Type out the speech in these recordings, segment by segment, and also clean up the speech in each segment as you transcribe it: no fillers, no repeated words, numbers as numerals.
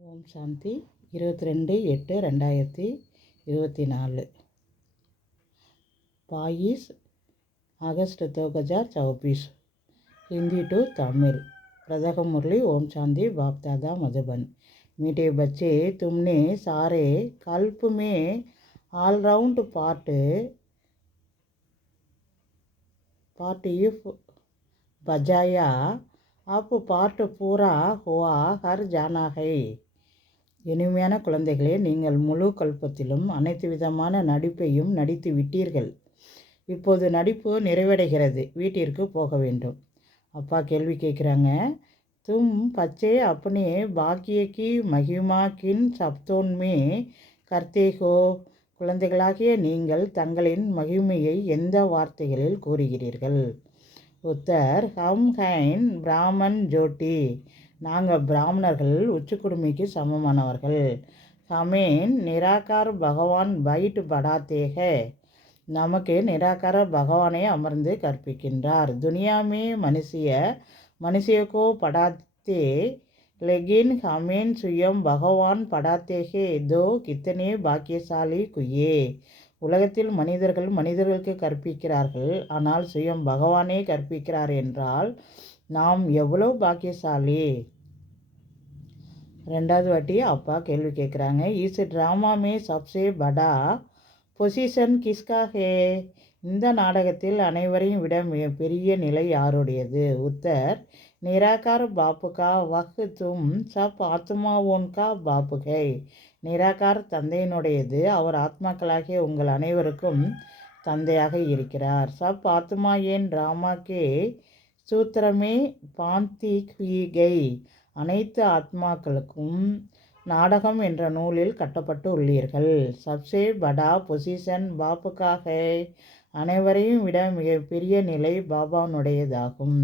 ஓம் சாந்தி 22/8/2024 22 अगस्त 2024 हिंदी टू तमिल। प्रदक मुरली ओम शांति बाप दादा मधुबन। मीठे बच्चे, तुमने सारे कल्प में ऑलराउंड पार्ट बजाया, अब पार्ट पूरा हुआ हर जाना है। இனிமையான குழந்தைகளே, நீங்கள் முழு கல்பத்திலும் அனைத்து விதமான நடிப்பையும் நடித்து விட்டீர்கள். இப்போது நடிப்பு நிறைவடைகிறது, வீட்டிற்கு போக வேண்டும். அப்பா கேள்வி கேட்குறாங்க. தும் பச்சே அப்பனே பாக்கிய கி மகிமா கின் சப்தோன்மே கர்த்தேகோ. குழந்தைகளாகிய நீங்கள் தங்களின் மகிமையை எந்த வார்த்தைகளில் கூறுகிறீர்கள்? உத்தர் ஹம் ஹைன் பிராமன் ஜோட்டி. நாங்கள் பிராமணர்கள் உச்சக்குடுமிக்கு சமமானவர்கள். ஹமேன் நிராகார் பகவான் பைட் படாத்தேக. நமக்கு நிராகார பகவானே அமர்ந்து கற்பிக்கின்றார். துனியாமே மனுஷியக்கோ படாத்தே லெகின் ஹமேன் சுயம் பகவான் படாத்தேகே தோ கித்தனே பாக்கியசாலி குயே. உலகத்தில் மனிதர்களுக்கு கற்பிக்கிறார்கள், ஆனால் சுயம் பகவானே கற்பிக்கிறார் என்றால் நாம் எவ்வளோ பாக்கியசாலி. ரெண்டாவது வாட்டி அப்பா கேள்வி கேட்குறாங்க. இஸ் ட்ராமாமே சப்சே படா பொசிஷன் கிஸ்கா ஹே. இந்த நாடகத்தில் அனைவரையும் விட பெரிய நிலை யாருடையது? உத்தர் நிராகார் பாப்புகா வஹ் தும் சப் ஆத்மாவோன்கா பாப்புகை. நிராகார் தந்தையினுடையது, அவர் ஆத்மாக்களாகிய உங்கள் அனைவருக்கும் தந்தையாக இருக்கிறார். சப் ஆத்மா ஏன் ட்ராமா கே சூத்திரமே பாந்தி கை. அனைத்து ஆத்மாக்களுக்கும் நாடகம் என்ற நூலில் கட்டப்பட்டு உள்ளீர்கள். சப்சே படா பொசிஷன் பாப்புக்காக. அனைவரையும் விட மிக பெரிய நிலை பாபாவுடையதாகும்.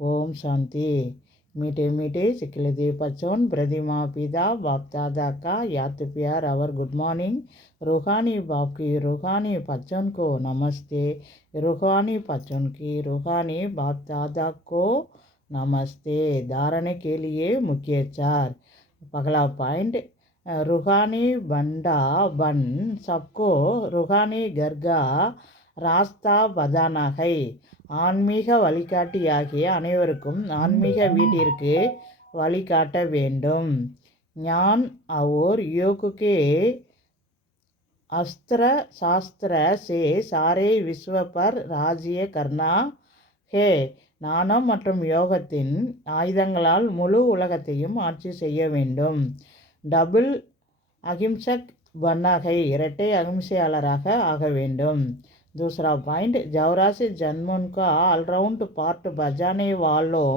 ஓம் சாந்தி। मीठे मीठे सिखलदे बच्चों, प्रतिमा पिता बाप दादा का याद प्यार और गुड मॉर्निंग। रूहानी बाप की रूहानी बच्चों को नमस्ते। रूहानी बच्चों की रूहानी बाप दादा को नमस्ते। धारणा के लिए मुख्य चार। पहला पॉइंट, रूहानी बंडा बन सबको रूहानी घर का रास्ता बताना है. ஆன்மீக வழிகாட்டியாகிய அனைவருக்கும் ஆன்மீக வீட்டிற்கு வழிகாட்ட வேண்டும். ஞான் और योग के अस्त्र शास्त्र से सारे विश्व पर राज्य करना है. ஞானம் மற்றும் யோகத்தின் ஆயுதங்களால் முழு உலகத்தையும் ஆட்சி செய்ய வேண்டும். டபுள் அகிம்சக் பன்னாகை. இரட்டை அகிம்சையாளராக ஆக வேண்டும். दूसरा पॉइंट, 84 जन्मों का ऑलराउंड पार्ट बजाने वालों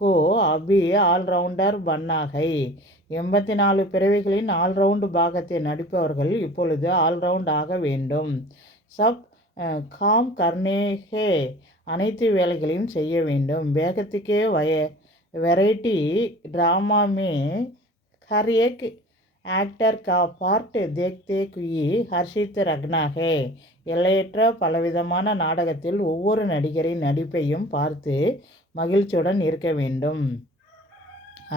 को अभी ஆல்ரவுண்டர் बनना है. 84 பிறவிகளின் ஆல்ரவுண்ட் பாகத்தை நடிப்பவர்கள் இப்பொழுது ஆல்ரவுண்ட் ஆக வேண்டும். சப் காம் கர்னே ஹே. அனைத்து வேலைகளையும் செய்ய வேண்டும். வேகத்துக்கே வெரைட்டி ड्रामा में हर एक एक्टर का पार्ट देखते हुए हर्षित रखना है. எல்லையற்ற பலவிதமான நாடகத்தில் ஒவ்வொரு நடிகரின் நடிப்பையும் பார்த்து மகிழ்ச்சியுடன் இருக்க வேண்டும்.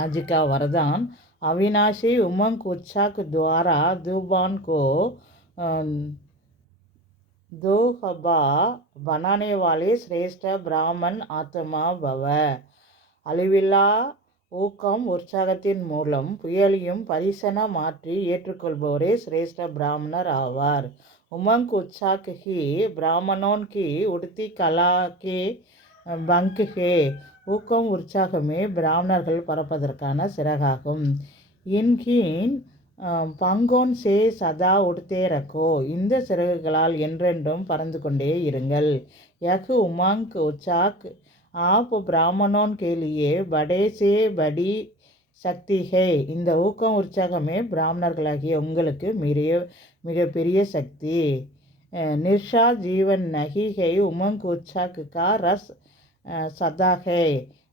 ஆஜிகா வரதான், அவினாஷி உமங் உற்சாக் துவாரா தூபான் கோ दोहबा बनाने वाले श्रेष्ठ ब्राह्मण आत्मा भव. அழிவில்லா ஊக்கம் உற்சாகத்தின் மூலம் புயலையும் பரிசன மாற்றி ஏற்றுக்கொள்பவரே சிரேஷ்ட பிராமணர் ஆவார். உமங்க் உற்சாக் ஹி பிராமணோன் கி உடுத்தி கலா கே பங்க் ஹே. ஊக்கம் உற்சாகமே பிராமணர்கள் பறப்பதற்கான சிறகாகும். இன்ஹீன் பங்கோன் சே சதா உடுத்தே ரக்கோ. இந்த சிறகுகளால் என்றென்றும் பறந்து கொண்டே இருங்கள். யக் உமங்க் உற்சாக் आप ब्राह्मणों के लिए बड़े से बड़ी சக்தி ஹே. இந்த ஊக்கம் உற்சாகமே பிராமணர்களாகிய உங்களுக்கு மிக பெரிய சக்தி. நிர்ஷா ஜீவன் நகி ஹே உமங்க் உற்சாக் கா ரஸ் சதா ஹே.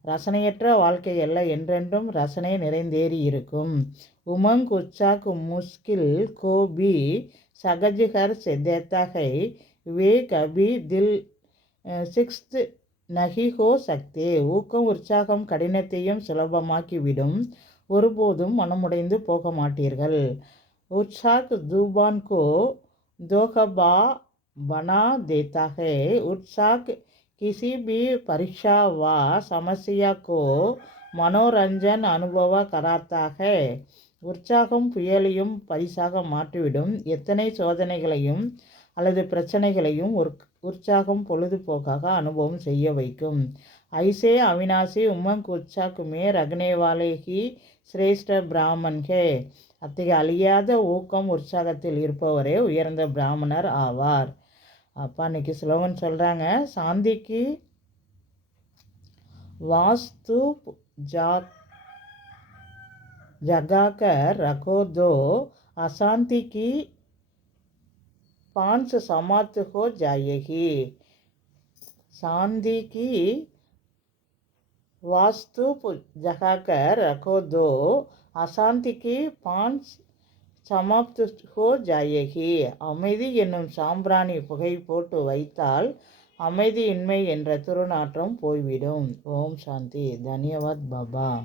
ரசனையற்ற வாழ்க்கை அல்ல, என்றென்றும் ரசனை நிறைந்தேறி இருக்கும். உமங்க் உற்சாக் முஸ்கில் கோ பி சகஜ் ஹர் தேத்தா ஹை. வே கபி தில் சிக்ஸ்த் நகி ஹோ சக்தே. ஊக்கம் உற்சாகம் கடினத்தையும் சுலபமாக்கிவிடும். ஒருபோதும் மனமுடைந்து போக மாட்டீர்கள். உற்சாக் ஜூபான் கோ தோகபா பனா தேதா ஹை. உற்சாக் किसी भी परीक्षा व समस्या को मनोरंजन अनुभव कराता है. உற்சாகம் புயலையும் பரிசாக மாற்றிவிடும். எத்தனை சோதனைகளையும் அல்லது பிரச்சனைகளையும் உற்சாகம் பொழுதுபோக்காக அனுபவம் செய்ய வைக்கும். ஐசே அவினாசி உமங் உற்சாக் மே ரக்னே வாலே ஹி சிரேஷ்ட பிராமன் ஹே. அத்தகைய அழியாத ஊக்கம் உற்சாகத்தில் இருப்பவரே உயர்ந்த பிராமணர் ஆவார். அப்பா இன்னைக்கு ஸ்லோகன் சொல்கிறாங்க. சாந்திக்கு வாஸ்து ஜகாकर रखो दो, अशांति की पांच समाप्त हो जाएगी. शांति की वास्तु जगाकर रखो दो, अशांति की पांच समाप्त हो जाएगी. அமைதி என்னும் சாம்பிராணி புகை போட்டு வைத்தால் அமைதியின்மை என்ற துர்நாற்றம் போய்விடும். ஓம் சாந்தி. தன்யவாத் பாபா.